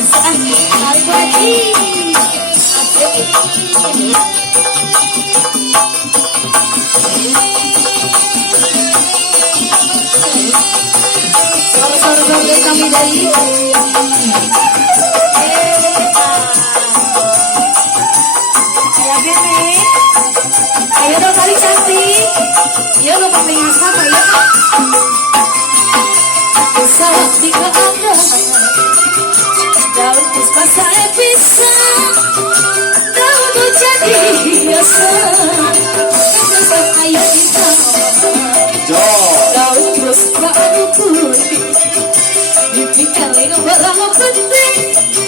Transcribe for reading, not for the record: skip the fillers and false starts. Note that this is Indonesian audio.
Tarik lagi. Suara-suara dari kami dari ya gini. Ayo dong kali cantik. Ya lo pakai apa ya? Pesawat di keadaan daun puspa saya bisa daun jadi biasa besar ayo kita daun puspa putih mimpi kali barang penting